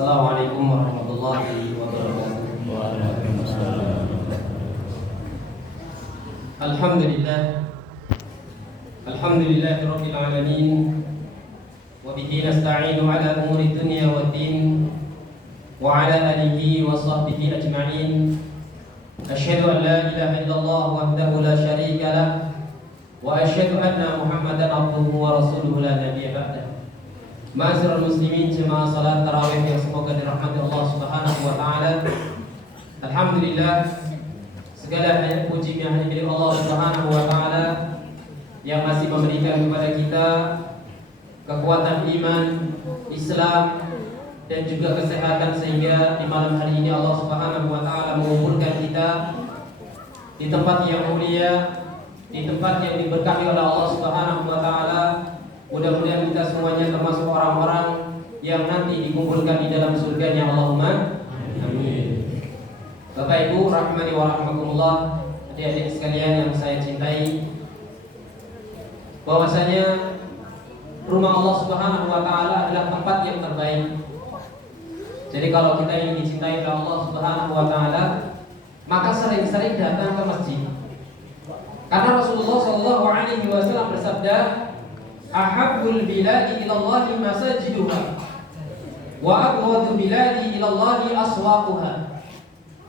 Assalamualaikum warahmatullahi wabarakatuh. Waalaikumsalam. Alhamdulillah. Alhamdulillahirabbil alamin. Wa bihi nasta'inu ala umuri dunya waddin. Wa ala alihi wa sahbihi ajma'in. Asyhadu an la ilaha illallah wahdahu la syarika lah. Wa asyhadu anna Muhammadan abduhu wa rasuluhu la nabiyya ba'dah. Ma'asyiral muslimin, jemaah salat tarawih yang semoga dirahmati Allah Subhanahu wa taala. Alhamdulillah, segala puji hanya milik Allah Subhanahu wa taala yang masih memberikan kepada kita kekuatan iman, Islam dan juga kesehatan sehingga di malam hari ini Allah Subhanahu wa taala mengumpulkan kita di tempat yang mulia, di tempat yang diberkahi oleh Allah Subhanahu wa taala. Mudah-mudahan kita semuanya termasuk orang-orang yang nanti dikumpulkan di dalam surganya Allahumma amin. Bapak Ibu rahimani wa rahimakumullah, adik-adik sekalian yang saya cintai, bahwasanya rumah Allah Subhanahu wa taala adalah tempat yang terbaik. Jadi kalau kita ingin dicintai oleh Allah Subhanahu wa taala, maka sering-sering datang ke masjid. Karena Rasulullah sallallahu alaihi wasallam bersabda, ahabbul biladi ilallahi masajiduha wa abghadu biladi ilallahi aswaquha.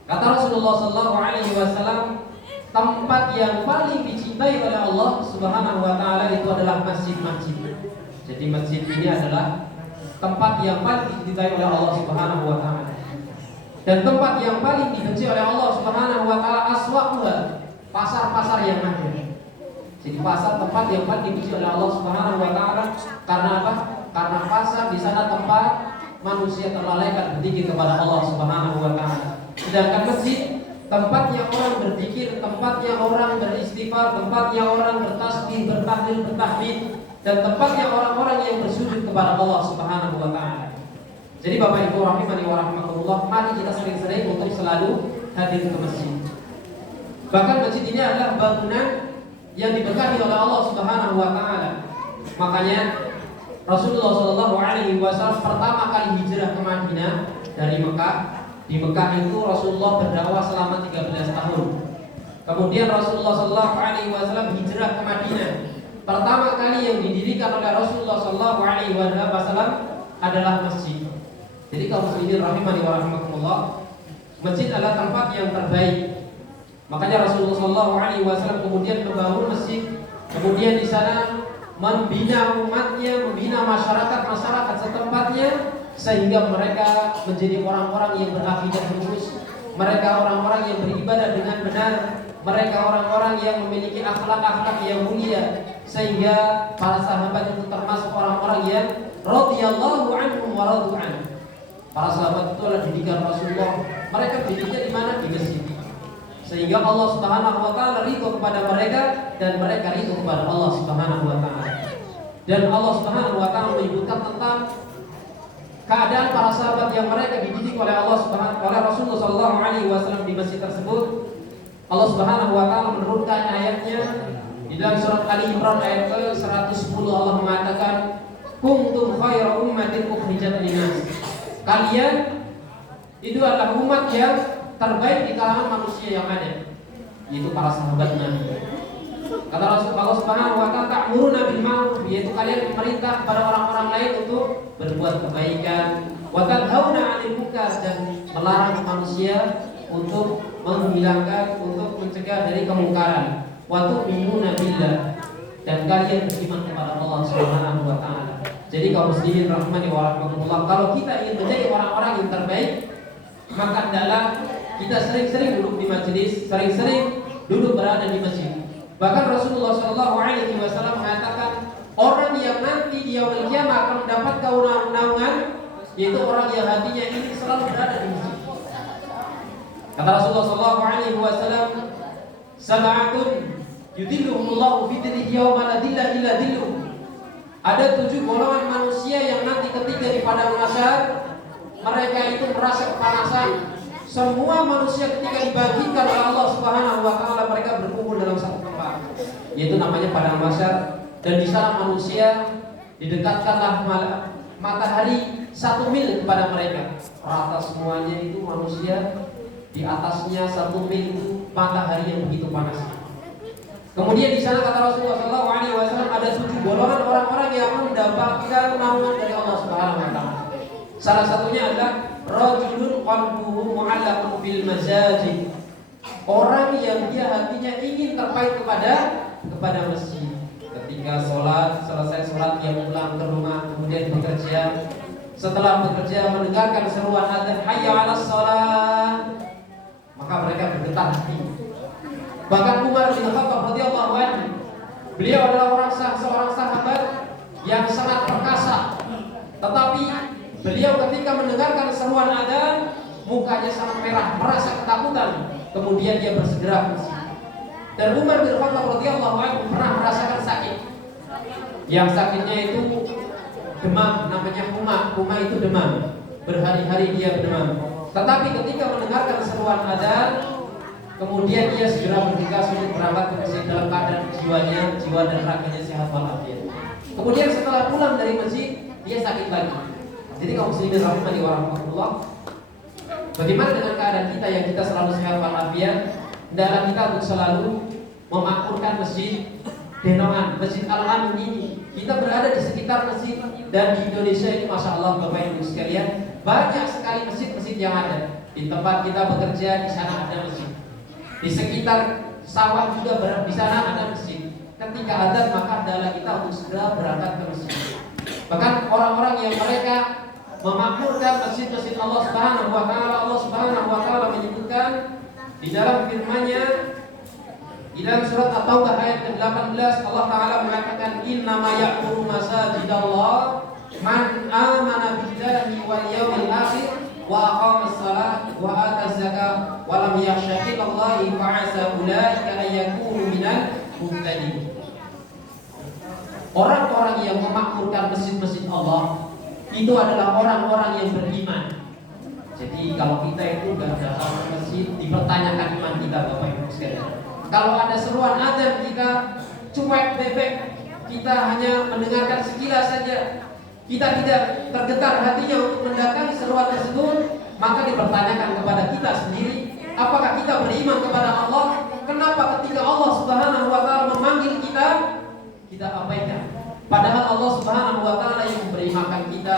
Kata Rasulullah sallallahu alaihi wasallam, tempat yang paling dicintai oleh Allah Subhanahu wa taala itu adalah masjid-masjid. Jadi masjid ini adalah tempat yang paling dicintai oleh Allah Subhanahu wa taala. Dan tempat yang paling dibenci oleh Allah Subhanahu wa taala aswaquha, pasar-pasar yang ada. Jadi pasar tempat yang paling dipuji oleh Allah Subhanahu wa taala. Karena apa? Karena pasar di sana tempat manusia terlalaikan berzikir kepada Allah Subhanahu wa taala. Sedangkan masjid tempatnya orang berzikir, tempatnya orang beristighfar, tempatnya orang bertasbih, bertahlil, bertahmid, dan tempatnya orang-orang yang bersujud kepada Allah Subhanahu wa taala. Jadi Bapak Ibu rahimani wa rahimakumullah, mari kita sering-sering untuk selalu hadir ke masjid. Bahkan masjid ini adalah bangunan yang diberkahi oleh Allah Subhanahu wa taala. Makanya Rasulullah sallallahu alaihi wasallam pertama kali hijrah ke Madinah dari Mekah. Di Mekah itu Rasulullah berdakwah selama 13 tahun. Kemudian Rasulullah sallallahu alaihi wasallam hijrah ke Madinah. Pertama kali yang didirikan oleh Rasulullah sallallahu alaihi wasallam adalah masjid. Jadi kaum muslimin rahimani wa rahimakumullah, masjid adalah tempat yang terbaik. Makanya Rasulullah SAW kemudian membangun masjid, kemudian di sana membina umatnya, membina masyarakat setempatnya, sehingga mereka menjadi orang-orang yang berakidah lurus, mereka orang-orang yang beribadah dengan benar, mereka orang-orang yang memiliki akhlak-akhlak yang mulia, sehingga para sahabat itu termasuk orang-orang yang radhiyallahu anhum wa radu anhu. Para sahabat itu adalah didikan Rasulullah. Mereka didiknya di mana? Di masjid. Sehingga Allah Subhanahu wa taala ridho kepada mereka dan mereka ridho kepada Allah Subhanahu wa taala. Dan Allah Subhanahu wa taala menyebutkan tentang keadaan para sahabat yang mereka dididik oleh Allah Subhanahu oleh Rasulullah sallallahu alaihi wasallam di masjid tersebut. Allah Subhanahu wa taala menurunkan ayatnya di dalam surat Ali Imran ayat ke-110. Allah mengatakan, kuntum khairu ummatin ukhrijat linnas. Kalian itu adalah umat yang terbaik di kalangan manusia yang ada, yaitu para sahabat Nabi. Kata Allah Subhanahu wa taala, ta'muruna bil ma'ruf, yaitu kalian memerintah kepada orang-orang lain untuk berbuat kebaikan, wa tanhauna 'anil munkar, dan melarang manusia untuk menghilangkan, untuk mencegah dari kemungkaran, wa tu'minuna billah, dan kalian beriman kepada Allah Subhanahu wa taala. Jadi kaum muslimin rahimani wa rahimakumullah, kalau kita ingin menjadi orang-orang yang terbaik, maka adalah kita sering-sering duduk di majelis, sering-sering duduk berada di masjid. Bahkan Rasulullah sallallahu alaihi wasallam mengatakan, orang yang nanti di yaumul qiyamah akan mendapat keundangan, yaitu orang yang hatinya ini selalu berada di masjid. Kata Rasulullah sallallahu alaihi wasallam, sab'atun yudhilluhumullahu fi dhillihi yauma la dhilla illa dhilluh. Ada 7 golongan manusia yang nanti ketika di padang mahsyar mereka itu merasa kepanasan. Semua manusia ketika dibagikan oleh Allah Subhanahu wa taala, mereka berkumpul dalam satu tempat, yaitu namanya padang mahsyar. Dan di sana manusia didekatkanlah matahari 1 mil kepada mereka. Rata semuanya itu manusia, di atasnya 1 mil itu matahari yang begitu panas. Kemudian di sana kata Rasulullah SAW ada 7 golongan orang-orang yang mendapatkan naungan dari Allah Subhanahu Wa Taala. Salah satunya adalah rajulun qalbuhu mu'allaqun bil masajid. Orang yang dia hatinya ingin terkait kepada masjid. Ketika selesai sholat dia pulang ke rumah, kemudian bekerja. Setelah bekerja mendengarkan seruan adzan hayya 'alas shalah, maka mereka bergetar hati. Bahkan Umar bin Khattab radhiyallahu anhu, beliau adalah seorang sahabat yang sangat perkasa. Tetapi beliau ketika mendengarkan seruan adzan, mukanya sangat merah, merasa ketakutan. Kemudian dia bersegera ke masjid. Dan Umar bin Khattab radhiyallahu anhu pernah merasakan sakit. Yang sakitnya itu demam, namanya huma. Huma itu demam. Berhari-hari dia berdemam. Tetapi ketika mendengarkan seruan adzan, kemudian dia segera bergegas untuk berangkat ke masjid dalam keadaan jiwa dan raganya sehat walafiat. Kemudian setelah pulang dari masjid, dia sakit lagi. Jadi kaum muslimin rahimani wa rahmatullah, bagaimana dengan keadaan kita yang kita selalu sehat walafiat? Hendaklah kita untuk selalu memakmurkan masjid Denoan, Masjid Al-Amin ini. Kita berada di sekitar masjid, dan di Indonesia ini masya Allah Bapak Ibu sekalian, banyak sekali masjid-masjid yang ada. Di tempat kita bekerja, di sana ada masjid. Di sekitar sawah juga di sana ada masjid. Ketika adzan maka adalah kita untuk segera berangkat ke masjid. Bahkan orang-orang yang mereka memakmurkan masjid-masjid Allah Subhanahu Wa Taala, Allah Subhanahu Wa Taala menyebutkan di dalam firman-Nya di dalam surat At-Taubah ayat ke-18, Allah Taala mengatakan innama ya'muru masajidallah man amana billahi wal yawmil akhir wa aqamas salat wa ataz zakah wa lam yakhsha illallahi fa 'asa ulaika ay yakunu minal muhtadin. Orang-orang yang memakmurkan masjid-masjid Allah itu adalah orang-orang yang beriman. Jadi kalau kita itu enggak datang ke masjid, dipertanyakan iman kita Bapak Ibu sekalian. Kalau ada seruan adzan kita cuek bebek, kita hanya mendengarkan sekilas saja, kita tidak tergetar hatinya untuk mendatangi seruan tersebut, maka dipertanyakan kepada kita sendiri, apakah kita beriman kepada Allah? Kenapa ketika Allah Subhanahu Wa Taala memanggil kita abaikan? Padahal Allah Subhanahu Wa Taala yang memberi makan kita,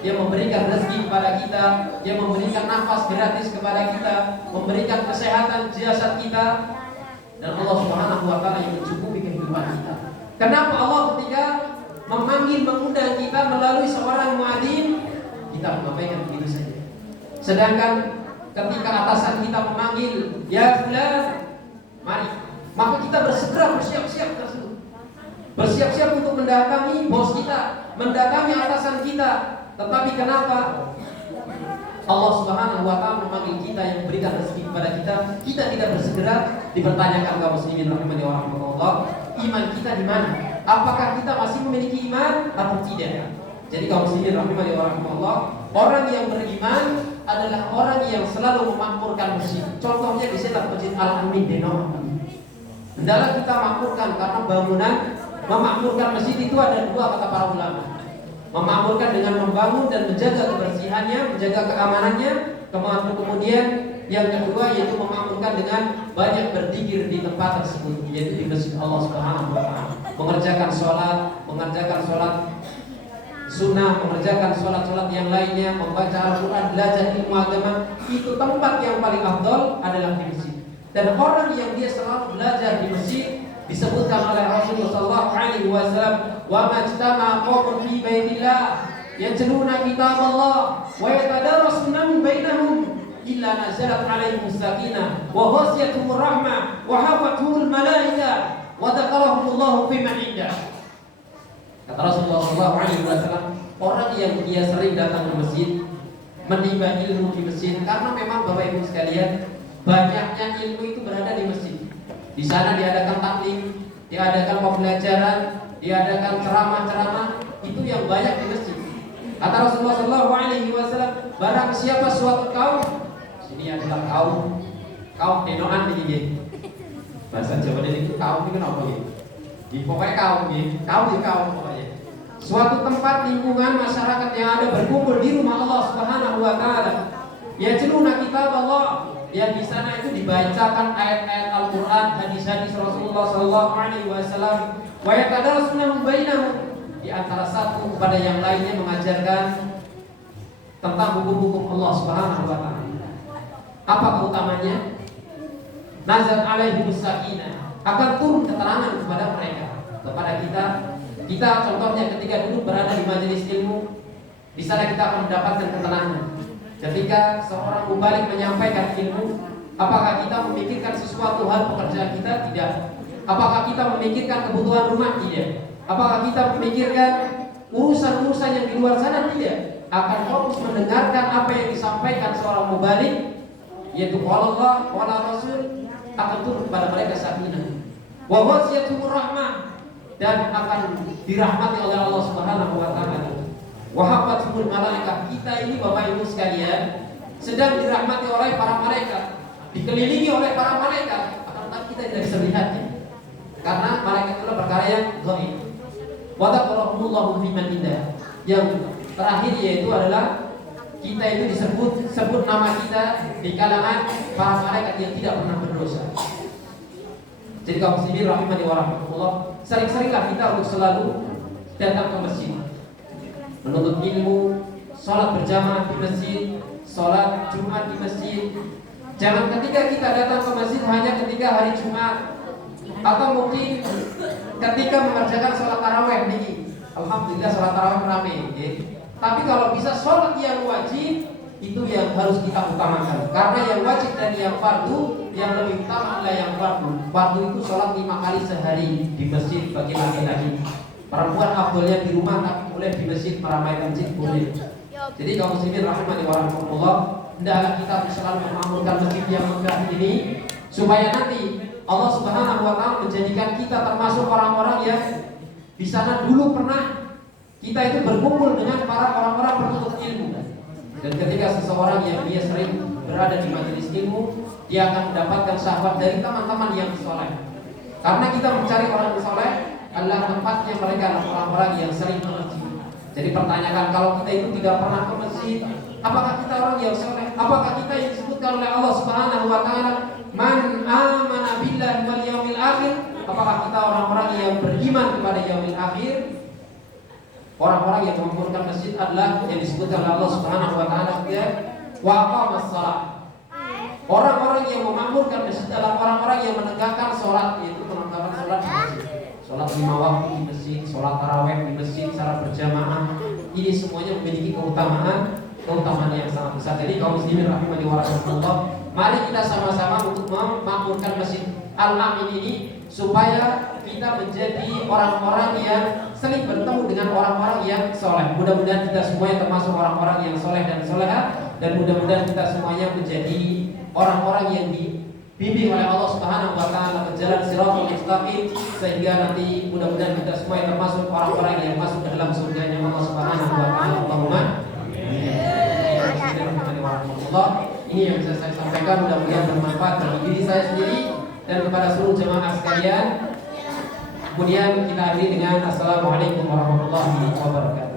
Dia memberikan rezeki kepada kita, Dia memberikan nafas gratis kepada kita, memberikan kesehatan jasad kita, dan Allah Subhanahu Wa Taala yang mencukupi kehidupan kita. Kenapa Allah ketika mengundang kita melalui seorang muadzin, kita mengabaikan begitu saja? Sedangkan ketika atasan kita memanggil, ya fulan, mari, maka kita bersegera bersiap-siap tersebut. Bersiap-siap untuk mendatangi bos kita, mendatangi atasan kita. Tetapi kenapa Allah Subhanahu Wa Taala memanggil kita yang memberikan rezeki kepada kita tidak bersegera? Dipertanyakan kaum muslimin rahimani wa rahmatullah, iman kita di mana? Apakah kita masih memiliki iman atau tidak? Jadi kaum muslimin rahimani wa rahmatullah, orang yang beriman adalah orang yang selalu memakmurkan masjid. Contohnya di sini Masjid Al-Amin Denoa. Hendaklah kita makmurkan, karena bangunan memakmurkan masjid itu ada dua kata para ulama. Memakmurkan dengan membangun dan menjaga kebersihannya, menjaga keamanannya. Kemudian yang kedua yaitu memakmurkan dengan banyak berzikir di tempat tersebut, yaitu di masjid Allah Subhanahu Wa Taala. Mengerjakan sholat sunnah, mengerjakan sholat yang lainnya, membaca Al-Quran, belajar ilmu agama. Itu tempat yang paling afdal adalah di masjid. Dan orang yang dia selalu belajar di masjid, disebutkan oleh Rasulullah SAW, wa majtama qawmun fi baitillah yatluna kitaballah wa yatadarasuna bainahum illa nazalat alaihim sakinah wa ghasiyatuhum rahmah wa hafathum malaika wa dzakarahumullahu fi man indah. Kata Rasulullah SAW, orang yang dia sering datang ke masjid, menimba ilmu di masjid, karena memang Bapak Ibu sekalian, banyaknya ilmu itu berada di masjid. Di sana diadakan taklim, diadakan pembelajaran, diadakan ceramah-ceramah, itu yang banyak di masjid. Kata Rasulullah SAW, barang siapa suatu kaum, sini adalah kaum Denoan ini, bahasa Jawa itu kaum itu kenapa gitu? Di pokoknya kaum pokoknya. suatu tempat lingkungan masyarakat yang ada berkumpul di rumah Allah Subhanahu wa taala. Yatluna kitab Allah, yang di sana itu dibacakan ayat-ayat Al-Qur'an, hadis-hadis Rasulullah sallallahu alaihi wasallam, wa yatadarasunahu bainahum, di antara satu kepada yang lainnya mengajarkan tentang hukum-hukum Allah Subhanahu wa taala. Apa keutamanya? Nazal alaihimus sakinah, akan turun keterangan kepada mereka, kepada kita. Kita contohnya ketika dulu berada di majelis ilmu, di sana kita akan mendapatkan ketenangan. Ketika seorang mubalik menyampaikan ilmu, apakah kita memikirkan sesuatu hal pekerjaan kita? Tidak. Apakah kita memikirkan kebutuhan rumah? Tidak. Apakah kita memikirkan urusan-urusan yang di luar sana? Tidak. Akan fokus mendengarkan apa yang disampaikan seorang mubalik, yaitu Allah, qala Rasul, akan turun kepada mereka sakinah. Wa wasiyatuhur rahmah, dan akan dirahmati oleh Allah Subhanahu wa taala. Wa hafatul malaikah, kita ini Bapak Ibu sekalian sedang dirahmati oleh para malaikat, dikelilingi oleh para malaikat, akan tetapi kita tidak bisa melihatnya. Karena malaikat adalah perkara yang gaib. Wa taqarrabullahu biman indah. Yang terakhir yaitu adalah kita itu disebut nama kita di kalangan para malaikat yang tidak pernah berdosa. Jadi kaum muslimin rahimani wa rahmatullah, sering-seringlah kita untuk selalu datang ke masjid, menuntut ilmu, sholat berjamaah di masjid, sholat Jumat di masjid. Jangan ketika kita datang ke masjid hanya ketika hari Jumat, atau mungkin ketika mengerjakan sholat tarawih nih. Alhamdulillah sholat tarawih ramai. Tapi kalau bisa sholat yang wajib itu yang harus kita utamakan. Karena yang wajib dan yang fardu, yang lebih utama adalah yang fardu. Fardu itu sholat 5 kali sehari di masjid bagi laki-laki. Perempuan afdolnya di rumah, tapi boleh di masjid meramaikan masjid boleh. Jadi kaum muslimin rahimani wa rahmatullah, hendaklah kita selalu memakmurkan masjid yang megah ini, supaya nanti Allah Subhanahu wa taala menjadikan kita termasuk orang-orang yang di sana dulu pernah kita itu berkumpul dengan para orang-orang penuntut ilmu. Dan ketika seseorang yang dia sering berada di majelis ilmu, dia akan mendapatkan syahwat dari teman-teman yang soleh. Karena kita mencari orang yang soleh adalah tempatnya mereka adalah orang-orang yang sering ke masjid. Jadi pertanyakan, kalau kita itu tidak pernah ke masjid, apakah kita orang yang soleh? Apakah kita yang disebutkan oleh Allah Subhanahu wa taala, man amana billahi wal yaumil akhir? Apakah kita orang-orang yang beriman kepada yaumil akhir? Orang-orang yang mengumpulkan masjid adalah yang disebutkan oleh Allah Subhanahu wa taala wa aqamas shalah. Orang-orang yang memakmurkan masjid adalah orang-orang yang menegakkan sholat, yaitu menegakkan sholat di masjid. Sholat 5 waktu di masjid, sholat tarawih di masjid secara berjamaah. Ini semuanya memiliki keutamaan yang sangat besar. Jadi kaum muslimin rahimani wa rahmatullah, mari kita sama-sama untuk memakmurkan masjid Al-Amin ini, supaya kita menjadi orang-orang yang sering bertemu dengan orang-orang yang soleh. Mudah-mudahan kita semuanya termasuk orang-orang yang soleh dan soleha, dan mudah-mudahan kita semuanya menjadi orang-orang yang dibimbing oleh Allah Subhanahu wa taala ke jalan siratal mustaqim, sehingga nanti mudah-mudahan kita semuanya termasuk orang-orang yang masuk ke dalam surganya Allah Subhanahu wa taala. Allahumma ini yang bisa saya sampaikan, mudah-mudahan bermanfaat bagi diri saya sendiri dan kepada seluruh jemaah sekalian. Kemudian kita akhiri dengan assalamualaikum warahmatullahi wabarakatuh.